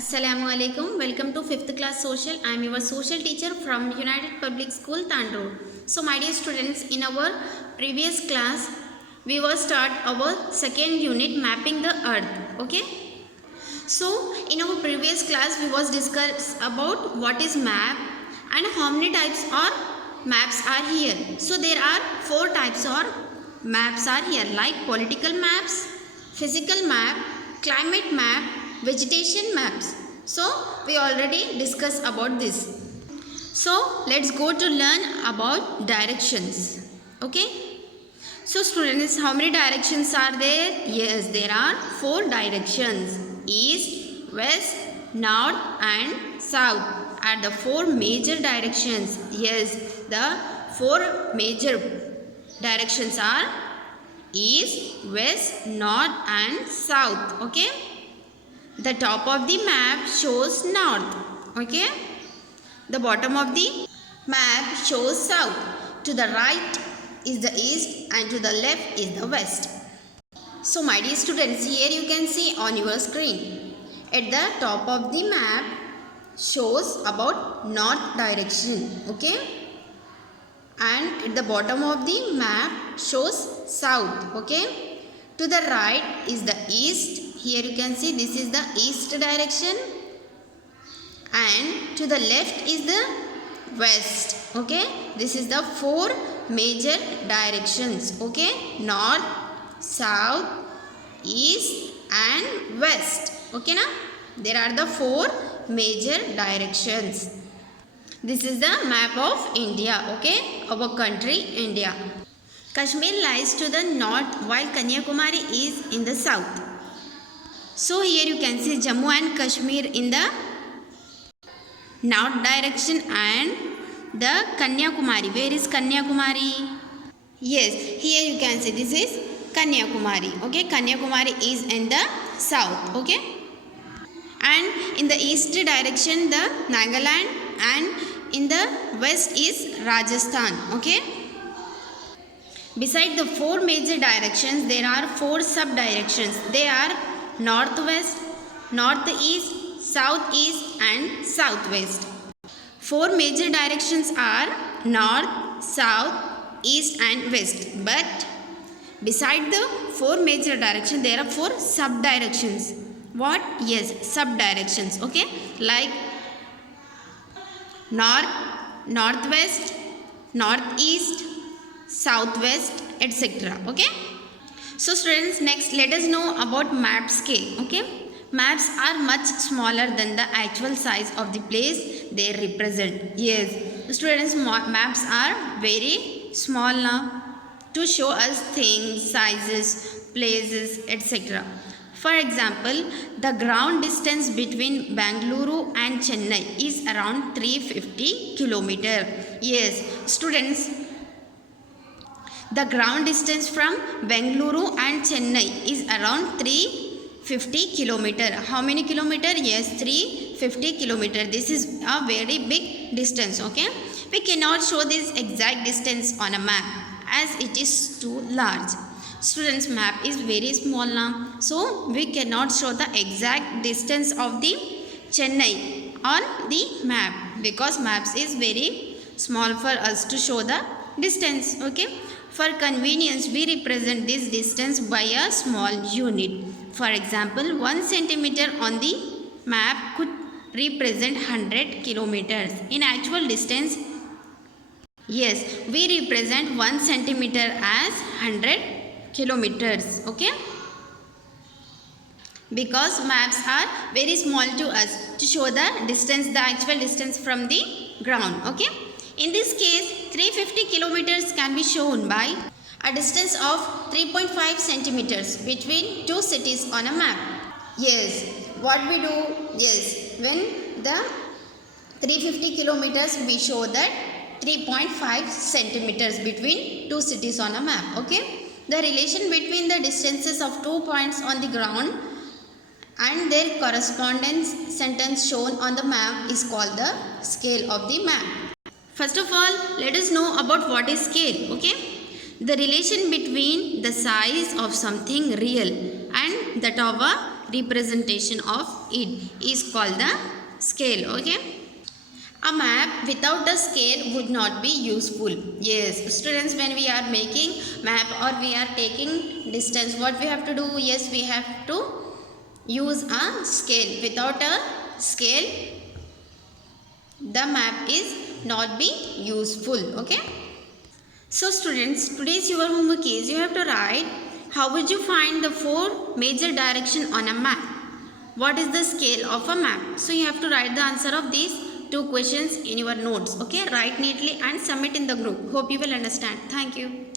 Assalamualaikum. Welcome to 5th class social. I am your social teacher from United Public School, Tanro. So my dear students, in our previous class, we will start our second unit, mapping the earth. Okay. So in our previous class, we was discuss about what is map and how many types or maps are here. So there are 4 types or maps are here, like political maps, physical map, climate map, vegetation maps. So we already discussed about this. So let's go to learn about directions. Okay. So students, how many directions are there? Yes, there are 4 directions: east, west, north and south are the 4 major directions. Yes, the 4 major directions are east, west, north and south. Okay. The top of the map shows north. Okay. The bottom of the map shows south. To the right is the east and to the left is the west. So my dear students, here you can see on your screen. At the top of the map shows about north direction. Okay. And at the bottom of the map shows south. Okay. To the right is the east. Here you can see this is the east direction, and to the left is the west. Okay, this is the 4 major directions. Okay, north, south, east and west. Okay, now there are the 4 major directions. This is the map of India. Okay, our country India. Kashmir lies to the north while Kanyakumari is in the south. So here you can see Jammu and Kashmir in the north direction and the Kanyakumari. Where is Kanyakumari? Yes, here you can see this is Kanyakumari. Okay, Kanyakumari is in the south. Okay, and in the east direction the Nagaland, and in the west is Rajasthan. Okay. Beside the 4 major directions, there are 4 sub-directions. They are northwest, northeast, southeast and southwest. 4 major directions are north, south, east and west. But beside the 4 major directions, there are 4 sub-directions. What? Yes, sub-directions. Okay, like north, northwest, northeast, southwest, etc. Okay. So students, next let us know about map scale. Okay. Maps are much smaller than the actual size of the place they represent. Yes, students, maps are very small now to show us things, sizes, places, etc. For example, the ground distance between Bangalore and Chennai is around 350 km. Yes, students, the ground distance from Bengaluru and Chennai is around 350 km. How many kilometer? Yes, 350 km. This is a very big distance. Okay. We cannot show this exact distance on a map as it is too large. Students, map is very small now. So we cannot show the exact distance of the Chennai on the map because maps is very small for us to show the distance. Okay. For convenience, we represent this distance by a small unit. For example, 1 centimeter on the map could represent 100 kilometers. In actual distance, yes, we represent 1 centimeter as 100 kilometers. Okay? Because maps are very small to us to show the distance, the actual distance from the ground. Okay? In this case, 350 kilometers can be shown by a distance of 3.5 centimeters between 2 cities on a map. Yes, what we do? Yes, when the 350 kilometers, we show that 3.5 centimeters between 2 cities on a map. Okay. The relation between the distances of 2 points on the ground and their correspondence sentence shown on the map is called the scale of the map. First of all, let us know about what is scale. Okay. The relation between the size of something real and that of a representation of it is called the scale. Okay. A map without a scale would not be useful. Yes, students, when we are making map or we are taking distance, what we have to do? Yes, we have to use a scale. Without a scale, the map is not be useful. Okay. So students, today's your homework is you have to write how would you find the 4 major direction on a map. What is the scale of a map? So you have to write the answer of these 2 questions in your notes. Okay, write neatly and submit in the group. Hope you will understand. Thank you.